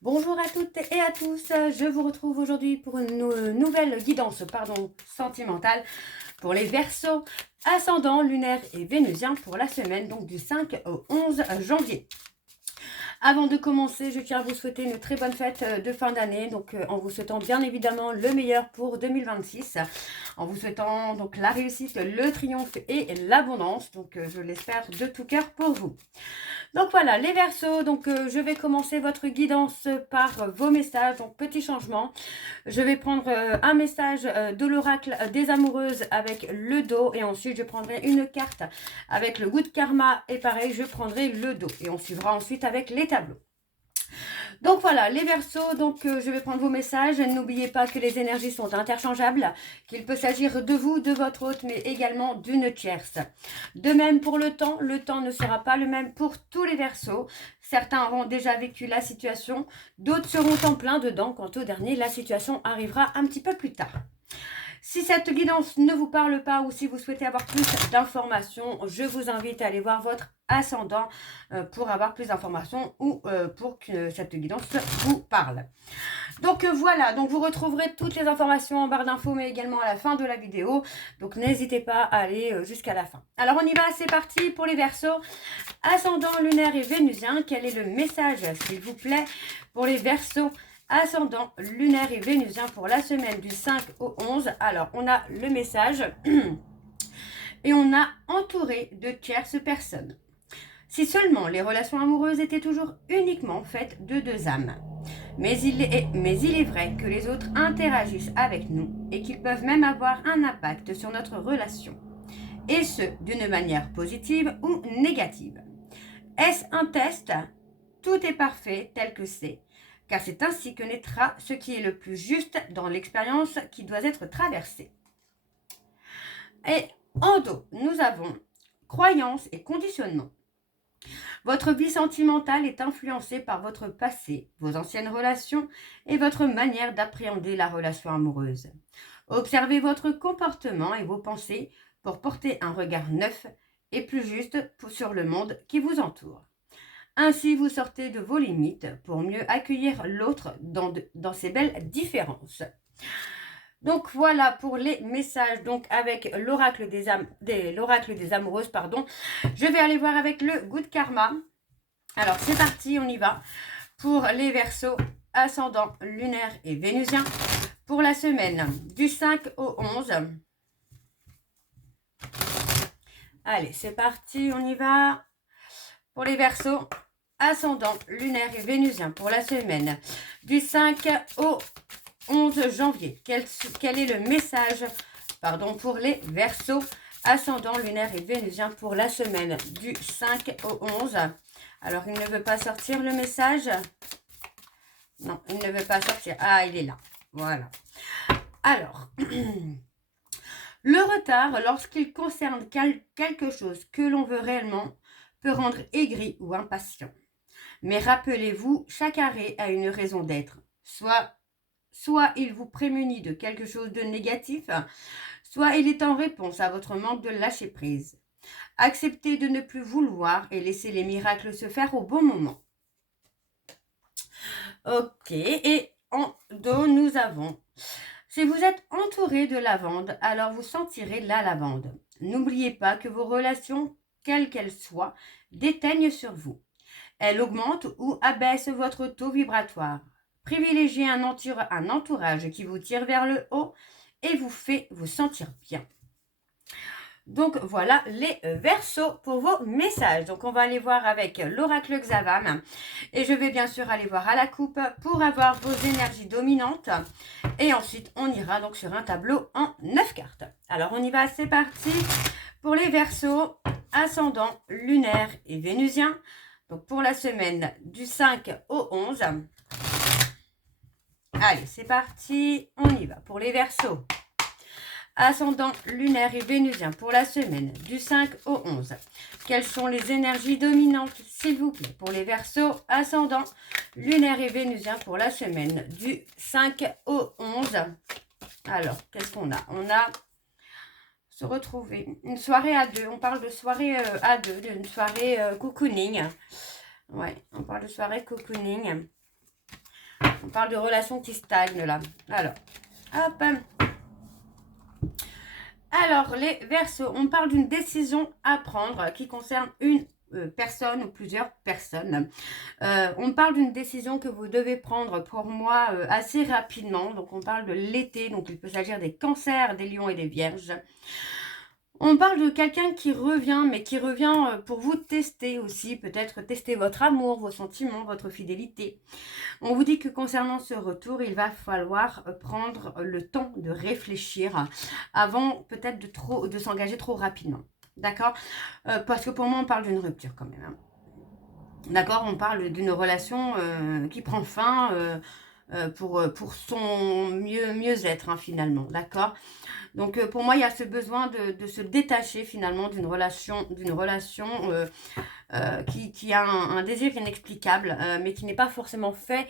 Bonjour à toutes et à tous, je vous retrouve aujourd'hui pour une nouvelle guidance sentimentale pour les Verseaux, ascendant lunaire et vénusien pour la semaine donc du 5 au 11 janvier. Avant de commencer, je tiens à vous souhaiter une très bonne fête de fin d'année, donc en vous souhaitant bien évidemment le meilleur pour 2026, en vous souhaitant donc la réussite, le triomphe et l'abondance, donc je l'espère de tout cœur pour vous. Donc voilà, les Verseaux, donc je vais commencer votre guidance par vos messages, donc petit changement. Je vais prendre un message de l'oracle des amoureuses avec le dos et ensuite je prendrai une carte avec le Good Karma et pareil, je prendrai le dos et on suivra ensuite avec les tableaux. Donc voilà, les Verseaux, donc je vais prendre vos messages. N'oubliez pas que les énergies sont interchangeables, qu'il peut s'agir de vous, de votre hôte, mais également d'une tierce. De même pour le temps ne sera pas le même pour tous les Verseaux. Certains auront déjà vécu la situation, d'autres seront en plein dedans. Quant au dernier, la situation arrivera un petit peu plus tard. Si cette guidance ne vous parle pas ou si vous souhaitez avoir plus d'informations, je vous invite à aller voir votre ascendant pour avoir plus d'informations ou pour que cette guidance vous parle. Donc voilà, donc vous retrouverez toutes les informations en barre d'infos mais également à la fin de la vidéo. Donc n'hésitez pas à aller jusqu'à la fin. Alors on y va, c'est parti pour les Verseaux. Ascendant lunaire et vénusien, quel est le message s'il vous plaît pour les Verseaux ascendant lunaire et vénusien pour la semaine du 5 au 11. Alors, on a le message et on a entouré de tierces personnes. Si seulement les relations amoureuses étaient toujours uniquement faites de deux âmes. Mais il est vrai que les autres interagissent avec nous et qu'ils peuvent même avoir un impact sur notre relation. Et ce, d'une manière positive ou négative. Est-ce un test? Tout est parfait tel que c'est, car c'est ainsi que naîtra ce qui est le plus juste dans l'expérience qui doit être traversée. Et en dos, nous avons croyances et conditionnement. Votre vie sentimentale est influencée par votre passé, vos anciennes relations et votre manière d'appréhender la relation amoureuse. Observez votre comportement et vos pensées pour porter un regard neuf et plus juste sur le monde qui vous entoure. Ainsi, vous sortez de vos limites pour mieux accueillir l'autre dans ses belles différences. Donc voilà pour les messages donc avec l'oracle des amoureuses. Pardon. Je vais aller voir avec le Good Karma. Alors c'est parti, on y va. Pour les Verseaux, ascendant lunaire et vénusien, pour la semaine du 5 au 11. Allez, c'est parti, on y va. Pour les Verseaux, ascendant lunaire et vénusien pour la semaine du 5 au 11 janvier. Quel est le message pour les Verseaux, ascendant lunaire et vénusien pour la semaine du 5 au 11? Alors, il ne veut pas sortir le message. Non, il ne veut pas sortir. Ah, il est là. Voilà. Alors, le retard, lorsqu'il concerne quelque chose que l'on veut réellement, peut rendre aigri ou impatient. Mais rappelez-vous, chaque arrêt a une raison d'être. Soit il vous prémunit de quelque chose de négatif, soit il est en réponse à votre manque de lâcher prise. Acceptez de ne plus vouloir et laissez les miracles se faire au bon moment. Ok, et en dos, nous avons... Si vous êtes entouré de lavande, alors vous sentirez la lavande. N'oubliez pas que vos relations, quelles qu'elles soient, déteignent sur vous. Elles augmentent ou abaissent votre taux vibratoire. Privilégiez un entourage qui vous tire vers le haut et vous fait vous sentir bien. Donc voilà les Verseaux pour vos messages. Donc on va aller voir avec l'oracle Xavam. Et je vais bien sûr aller voir à la coupe pour avoir vos énergies dominantes. Et ensuite on ira donc sur un tableau en 9 cartes. Alors on y va, c'est parti pour les Verseaux, ascendant lunaire et vénusien. Donc pour la semaine du 5 au 11. Allez, c'est parti, on y va pour les Verseaux. Ascendant lunaire et vénusien pour la semaine du 5 au 11. Quelles sont les énergies dominantes, s'il vous plaît, pour les Verseaux, ascendant lunaire et vénusien pour la semaine du 5 au 11. Alors, qu'est-ce qu'on a? On a se retrouver, une soirée à deux. On parle de soirée à deux, d'une soirée cocooning. Ouais, on parle de soirée cocooning. On parle de relations qui stagnent là. Alors, hop. Alors, les Verseaux, on parle d'une décision à prendre qui concerne une personne ou plusieurs personnes. On parle d'une décision que vous devez prendre pour moi assez rapidement. Donc, on parle de l'été. Donc, il peut s'agir des cancers, des lions et des vierges. On parle de quelqu'un qui revient, mais qui revient pour vous tester aussi. Peut-être tester votre amour, vos sentiments, votre fidélité. On vous dit que concernant ce retour, il va falloir prendre le temps de réfléchir avant peut-être de s'engager trop rapidement. D'accord? Parce que pour moi, on parle d'une rupture quand même. Hein. D'accord? On parle d'une relation qui prend fin pour son mieux-être hein, finalement. D'accord? Donc pour moi, il y a ce besoin de se détacher finalement d'une relation qui a un désir inexplicable, mais qui n'est pas forcément fait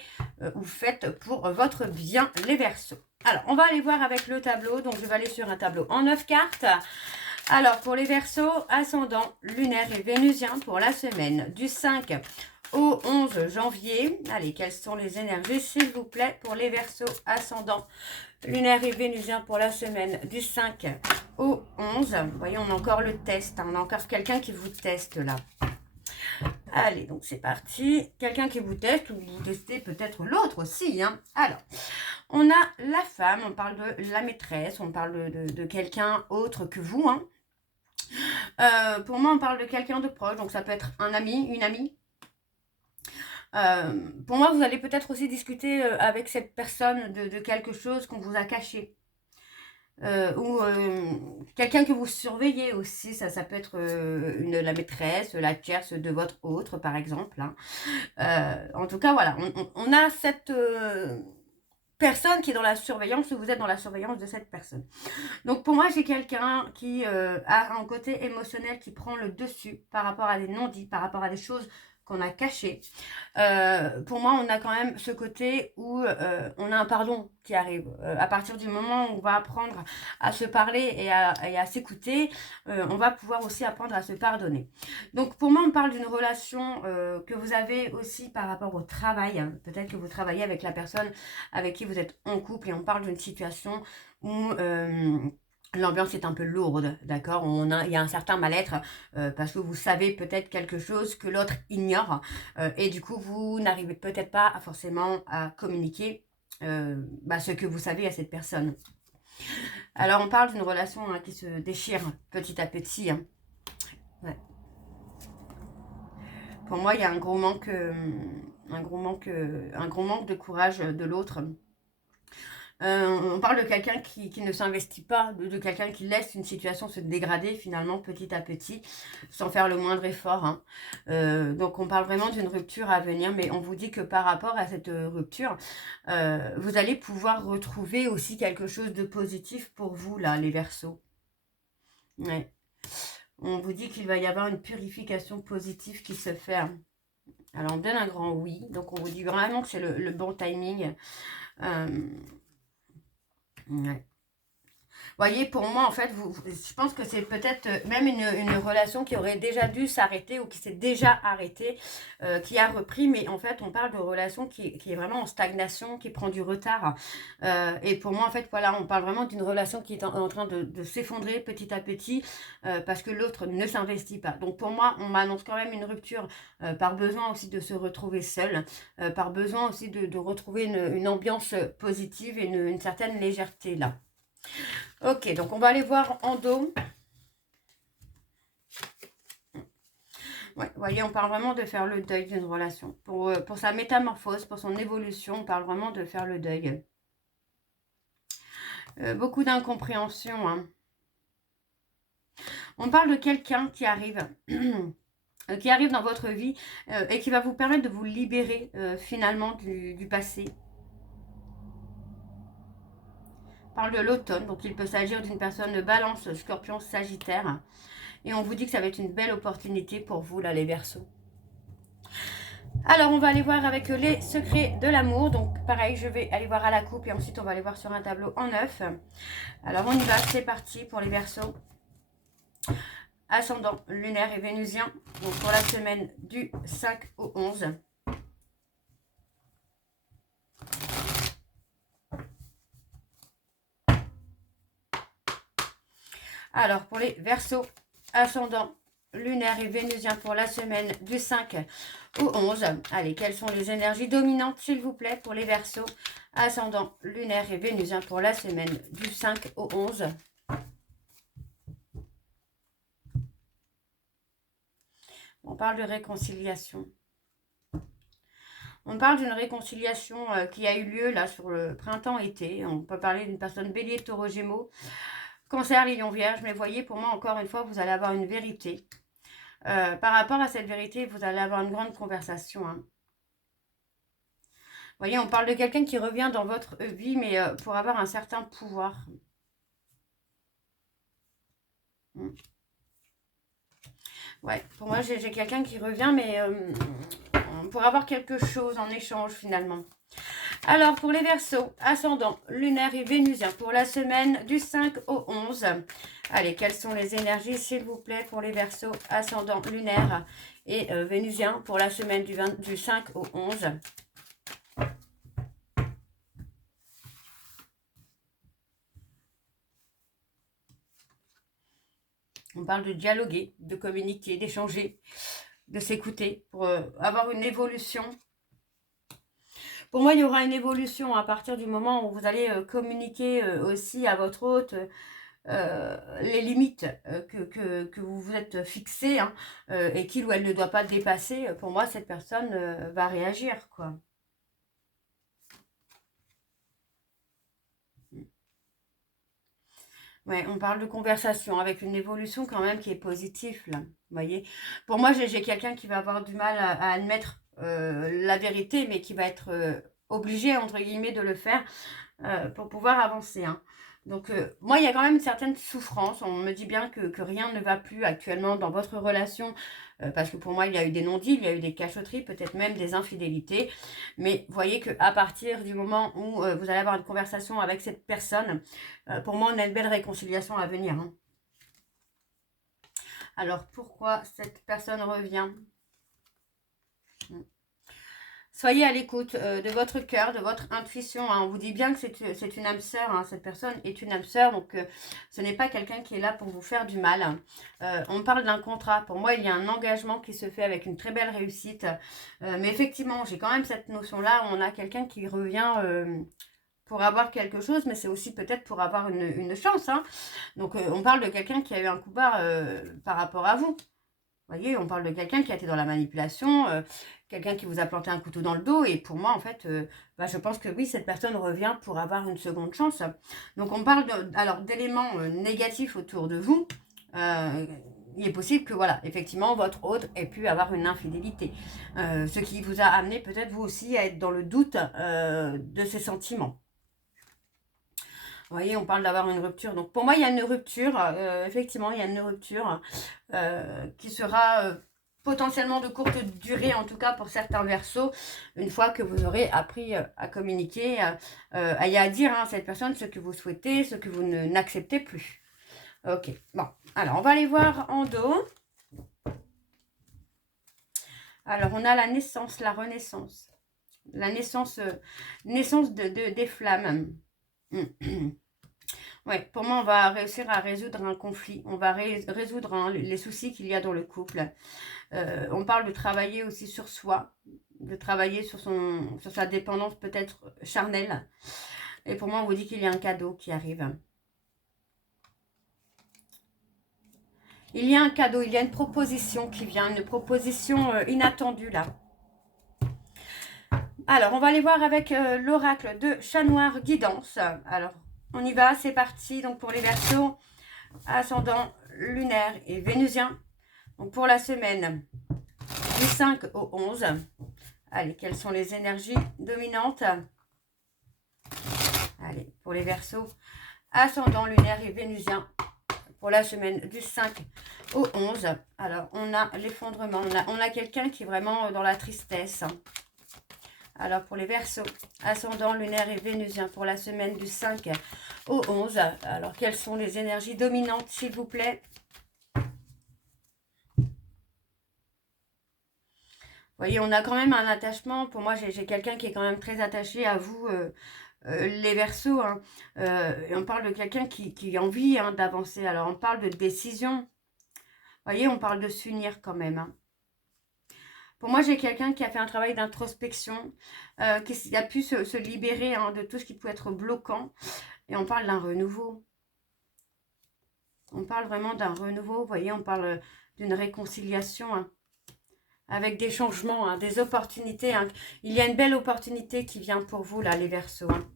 ou faite pour votre bien, les Verseaux. Alors, on va aller voir avec le tableau. Donc, je vais aller sur un tableau en 9 cartes. Alors, pour les Verseaux, ascendant, lunaire et vénusien pour la semaine du 5 au 11 janvier. Allez, quelles sont les énergies, s'il vous plaît, pour les Verseaux, ascendant, lunaire et vénusien pour la semaine du 5 au 11. Vous voyez, on a encore le test. Hein, on a encore quelqu'un qui vous teste là. Allez, donc c'est parti. Quelqu'un qui vous teste ou vous testez peut-être l'autre aussi. Hein. Alors, on a la femme, on parle de la maîtresse, on parle de quelqu'un autre que vous. Hein. Pour moi, on parle de quelqu'un de proche, donc ça peut être un ami, une amie. Pour moi, vous allez peut-être aussi discuter avec cette personne de quelque chose qu'on vous a caché. Ou quelqu'un que vous surveillez aussi, ça peut être la maîtresse, la tierce de votre autre par exemple. Hein. En tout cas, voilà, on a cette personne qui est dans la surveillance, ou vous êtes dans la surveillance de cette personne. Donc pour moi, j'ai quelqu'un qui a un côté émotionnel qui prend le dessus par rapport à des non-dits, par rapport à des choses qu'on a cachées. Pour moi, on a quand même ce côté où on a un pardon qui arrive. À partir du moment où on va apprendre à se parler et à s'écouter, on va pouvoir aussi apprendre à se pardonner. Donc pour moi, on parle d'une relation que vous avez aussi par rapport au travail. Hein. Peut-être que vous travaillez avec la personne avec qui vous êtes en couple et on parle d'une situation où l'ambiance est un peu lourde, d'accord? Il y a un certain mal-être parce que vous savez peut-être quelque chose que l'autre ignore et du coup, vous n'arrivez peut-être pas forcément à communiquer ce que vous savez à cette personne. Alors, on parle d'une relation hein, qui se déchire petit à petit. Hein. Ouais. Pour moi, il y a un gros manque de courage de l'autre. On parle de quelqu'un qui ne s'investit pas, de quelqu'un qui laisse une situation se dégrader finalement petit à petit, sans faire le moindre effort. Hein. Donc on parle vraiment d'une rupture à venir, mais on vous dit que par rapport à cette rupture, vous allez pouvoir retrouver aussi quelque chose de positif pour vous, là, les Verseaux. Ouais. On vous dit qu'il va y avoir une purification positive qui se fait. Hein. Alors on donne un grand oui, donc on vous dit vraiment que c'est le bon timing. Ouais. Voyez, pour moi, en fait, je pense que c'est peut-être même une relation qui aurait déjà dû s'arrêter ou qui s'est déjà arrêtée, qui a repris. Mais en fait, on parle de relation qui est vraiment en stagnation, qui prend du retard. Et pour moi, en fait, voilà, on parle vraiment d'une relation qui est en train de s'effondrer petit à petit parce que l'autre ne s'investit pas. Donc pour moi, on m'annonce quand même une rupture par besoin aussi de se retrouver seul, par besoin aussi de retrouver une ambiance positive et une certaine légèreté là. Ok, donc on va aller voir en dos. Ouais, vous voyez, on parle vraiment de faire le deuil d'une relation. Pour sa métamorphose, pour son évolution, on parle vraiment de faire le deuil. Beaucoup d'incompréhension. Hein. On parle de quelqu'un qui arrive... qui arrive dans votre vie et qui va vous permettre de vous libérer finalement du passé. Parle de l'automne, donc il peut s'agir d'une personne de Balance, Scorpion, Sagittaire. Et on vous dit que ça va être une belle opportunité pour vous, là, les Verseaux. Alors, on va aller voir avec les secrets de l'amour. Donc, pareil, je vais aller voir à la coupe et ensuite, on va aller voir sur un tableau en 9. Alors, on y va, c'est parti pour les Verseaux. Ascendant, lunaire et vénusien. Donc, pour la semaine du 5 au 11. Alors, pour les Verseaux, ascendant lunaire et vénusien pour la semaine du 5 au 11. Allez, quelles sont les énergies dominantes, s'il vous plaît, pour les Verseaux, ascendant lunaire et vénusien pour la semaine du 5 au 11. On parle de réconciliation. On parle d'une réconciliation qui a eu lieu là sur le printemps-été. On peut parler d'une personne bélier, taureau, gémeaux, cancer, lion, vierge. Mais voyez, pour moi, encore une fois, vous allez avoir une vérité. Par rapport à cette vérité, vous allez avoir une grande conversation. Hein. Vous voyez, on parle de quelqu'un qui revient dans votre vie, mais pour avoir un certain pouvoir. Ouais, pour moi, j'ai quelqu'un qui revient, mais pour avoir quelque chose en échange, finalement. Alors, pour les Verseaux, ascendant lunaire et vénusien pour la semaine du 5 au 11. Allez, quelles sont les énergies, s'il vous plaît, pour les Verseaux, ascendant lunaire et vénusien pour la semaine du 5 au 11. On parle de dialoguer, de communiquer, d'échanger, de s'écouter pour avoir une évolution. Pour moi, il y aura une évolution à partir du moment où vous allez communiquer aussi à votre hôte les limites que vous vous êtes fixées hein, et qu'il ou elle ne doit pas dépasser. Pour moi, cette personne va réagir, quoi. Ouais, on parle de conversation avec une évolution quand même qui est positive, là. Vous voyez? Pour moi, j'ai quelqu'un qui va avoir du mal à admettre la vérité, mais qui va être obligé, entre guillemets, de le faire pour pouvoir avancer. Hein. Donc, moi, il y a quand même une certaine souffrance. On me dit bien que rien ne va plus actuellement dans votre relation, parce que pour moi, il y a eu des non-dits, il y a eu des cachotteries, peut-être même des infidélités. Mais voyez qu'à partir du moment où vous allez avoir une conversation avec cette personne, pour moi, on a une belle réconciliation à venir. Hein. Alors, pourquoi cette personne revient ? Soyez à l'écoute de votre cœur, de votre intuition. Hein. On vous dit bien que c'est une âme sœur. Hein. Cette personne est une âme sœur. Donc, ce n'est pas quelqu'un qui est là pour vous faire du mal. On parle d'un contrat. Pour moi, il y a un engagement qui se fait avec une très belle réussite. Mais effectivement, j'ai quand même cette notion-là. On a quelqu'un qui revient pour avoir quelque chose. Mais c'est aussi peut-être pour avoir une chance. Hein. Donc, on parle de quelqu'un qui a eu un coup bas par rapport à vous. Vous voyez, on parle de quelqu'un qui a été dans la manipulation, quelqu'un qui vous a planté un couteau dans le dos. Et pour moi, en fait, je pense que oui, cette personne revient pour avoir une seconde chance. Donc, on parle d'éléments négatifs autour de vous. Il est possible que, voilà, effectivement, votre hôte ait pu avoir une infidélité. Ce qui vous a amené peut-être vous aussi à être dans le doute de ses sentiments. Vous voyez, on parle d'avoir une rupture. Donc, pour moi, il y a une rupture. Effectivement, il y a une rupture qui sera potentiellement de courte durée, en tout cas pour certains Verseaux, une fois que vous aurez appris à communiquer, à dire à cette personne ce que vous souhaitez, ce que vous n'acceptez plus. Ok, bon. Alors, on va aller voir en dos. Alors, on a la naissance, la renaissance. La naissance, naissance des flammes. Ouais, pour moi, on va réussir à résoudre un conflit. On va résoudre les soucis qu'il y a dans le couple. On parle de travailler aussi sur soi, de travailler sur sa dépendance peut-être charnelle. Et pour moi, on vous dit qu'il y a un cadeau qui arrive. Il y a un cadeau, il y a une proposition qui vient, une proposition inattendue là. Alors, on va aller voir avec l'oracle de Chat Noir Guidance. Alors, on y va, c'est parti. Donc, pour les Verseaux, ascendant lunaire et vénusien. Donc, pour la semaine du 5 au 11. Allez, quelles sont les énergies dominantes? Allez, pour les Verseaux, ascendant lunaire et vénusien. Pour la semaine du 5 au 11. Alors, on a l'effondrement. On a quelqu'un qui est vraiment dans la tristesse. Alors, pour les Verseaux, ascendant lunaire et vénusien pour la semaine du 5 au 11. Alors, quelles sont les énergies dominantes, s'il vous plaît? Vous voyez, on a quand même un attachement. Pour moi, j'ai quelqu'un qui est quand même très attaché à vous. les Verseaux, hein, et on parle de quelqu'un qui a envie hein, d'avancer. Alors, on parle de décision. Vous voyez, on parle de s'unir quand même. Hein. Pour moi, j'ai quelqu'un qui a fait un travail d'introspection, qui a pu se libérer hein, de tout ce qui peut être bloquant. Et on parle d'un renouveau. On parle vraiment d'un renouveau. Vous voyez, on parle d'une réconciliation hein, avec des changements, hein, des opportunités. Hein. Il y a une belle opportunité qui vient pour vous, là, les Verseaux. Hein.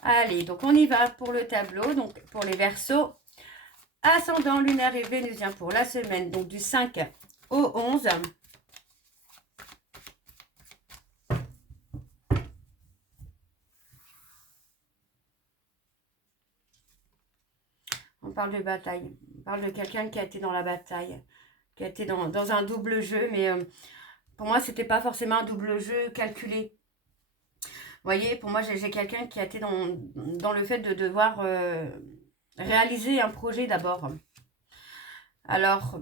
Allez, donc on y va pour le tableau. Donc, pour les Verseaux, ascendant lunaire et vénusien pour la semaine, donc du 5 au 11. On parle de bataille. On parle de quelqu'un qui a été dans la bataille, qui a été dans un double jeu, mais pour moi, c'était pas forcément un double jeu calculé. Vous voyez, pour moi, j'ai quelqu'un qui a été dans le fait de devoir réaliser un projet d'abord. Alors,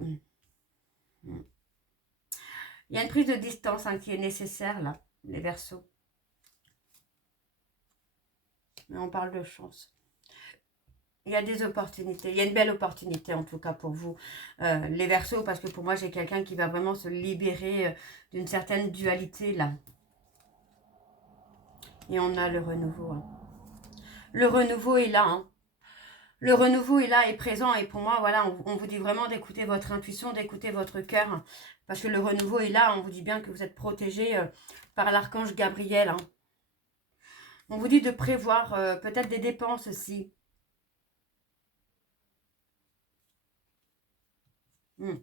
il y a une prise de distance hein, qui est nécessaire, là, les Verseaux. Mais on parle de chance. Il y a des opportunités. Il y a une belle opportunité, en tout cas, pour vous, les Verseaux, parce que pour moi, j'ai quelqu'un qui va vraiment se libérer d'une certaine dualité, là. Et on a le renouveau. Hein. Le renouveau est là. Hein. Le renouveau est là, est présent. Et pour moi, voilà, on vous dit vraiment d'écouter votre intuition, d'écouter votre cœur. Parce que le renouveau est là. On vous dit bien que vous êtes protégé par l'archange Gabriel. Hein. On vous dit de prévoir peut-être des dépenses aussi. Et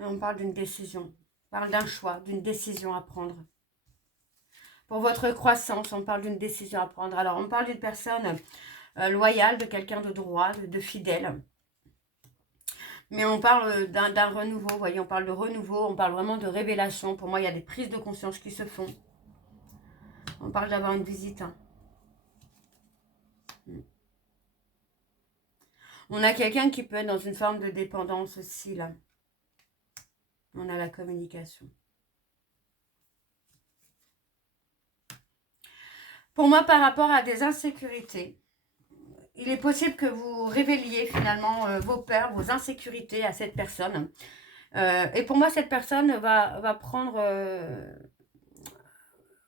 on parle d'une décision. On parle d'un choix, d'une décision à prendre. Pour votre croissance, on parle d'une décision à prendre. Alors, on parle d'une personne loyale, de quelqu'un de droit, de fidèle. Mais on parle d'un renouveau, vous voyez, on parle de renouveau, on parle vraiment de révélation. Pour moi, il y a des prises de conscience qui se font. On parle d'avoir une visite. Hein. On a quelqu'un qui peut être dans une forme de dépendance aussi, là. On a la communication. Pour moi, par rapport à des insécurités, il est possible que vous révéliez finalement vos peurs, vos insécurités à cette personne. Et pour moi, cette personne va prendre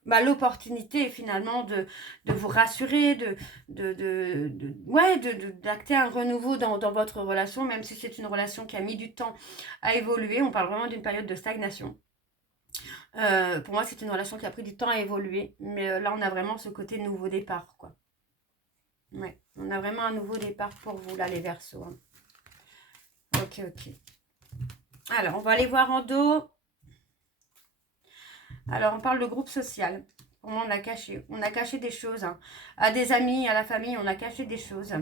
l'opportunité finalement de vous rassurer, d'acter un renouveau dans votre relation, même si c'est une relation qui a mis du temps à évoluer. On parle vraiment d'une période de stagnation. Pour moi, c'est une relation qui a pris du temps à évoluer. Mais là, on a vraiment ce côté nouveau départ, quoi. Ouais, on a vraiment un nouveau départ pour vous, là, les Verseaux. Hein. Ok. Alors, on va aller voir en dos. Alors, on parle de groupe social. Pour moi, on a caché des choses. Hein. À des amis, à la famille, on a caché des choses.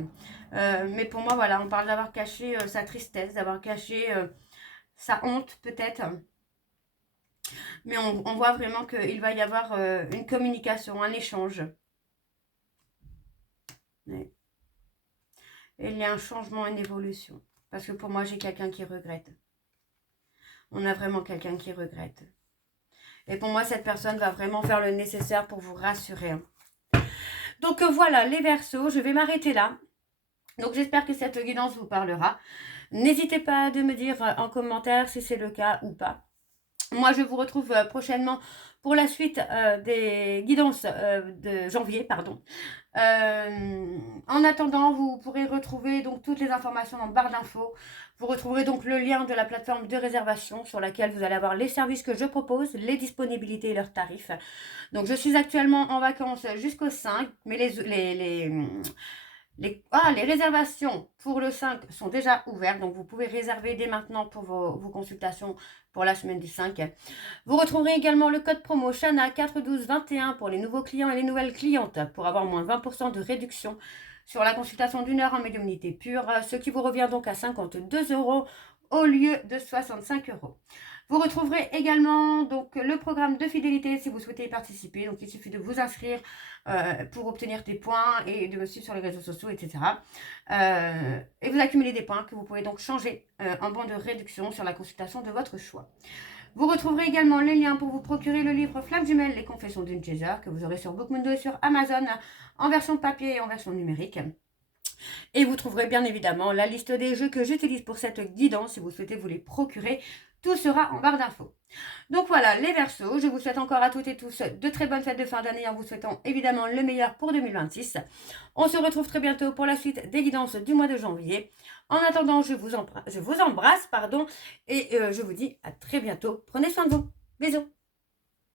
Mais pour moi, voilà, on parle d'avoir caché sa tristesse, d'avoir caché sa honte, peut-être. Mais on voit vraiment qu'il va y avoir une communication, un échange. Ouais. Et il y a un changement, une évolution. Parce que pour moi, j'ai quelqu'un qui regrette. On a vraiment quelqu'un qui regrette. Et pour moi, cette personne va vraiment faire le nécessaire pour vous rassurer. Donc voilà, les Verseaux, je vais m'arrêter là. Donc j'espère que cette guidance vous parlera. N'hésitez pas de me dire en commentaire si c'est le cas ou pas. Moi, je vous retrouve prochainement pour la suite des guidances de janvier, pardon. En attendant, vous pourrez retrouver donc toutes les informations en barre d'infos. Vous retrouverez donc le lien de la plateforme de réservation sur laquelle vous allez avoir les services que je propose, les disponibilités et leurs tarifs. Donc, je suis actuellement en vacances jusqu'au 5, mais les réservations pour le 5 sont déjà ouvertes, donc vous pouvez réserver dès maintenant pour vos consultations pour la semaine du 5. Vous retrouverez également le code promo Shana 41221 pour les nouveaux clients et les nouvelles clientes pour avoir moins 20% de réduction sur la consultation d'une heure en médiumnité pure, ce qui vous revient donc à 52 € au lieu de 65 €. Vous retrouverez également donc le programme de fidélité si vous souhaitez y participer. Donc il suffit de vous inscrire pour obtenir des points et de me suivre sur les réseaux sociaux, etc. Et vous accumulez des points que vous pouvez donc changer en bon de réduction sur la consultation de votre choix. Vous retrouverez également les liens pour vous procurer le livre Flamme Jumelle, les confessions d'une chaser, que vous aurez sur Bookmundo et sur Amazon, en version papier et en version numérique. Et vous trouverez bien évidemment la liste des jeux que j'utilise pour cette guidance si vous souhaitez vous les procurer. Tout sera en barre d'infos. Donc voilà les Verseaux, je vous souhaite encore à toutes et tous de très bonnes fêtes de fin d'année en vous souhaitant évidemment le meilleur pour 2026. On se retrouve très bientôt pour la suite des guidances du mois de janvier. En attendant, je vous embrasse et je vous dis à très bientôt. Prenez soin de vous. Bisous.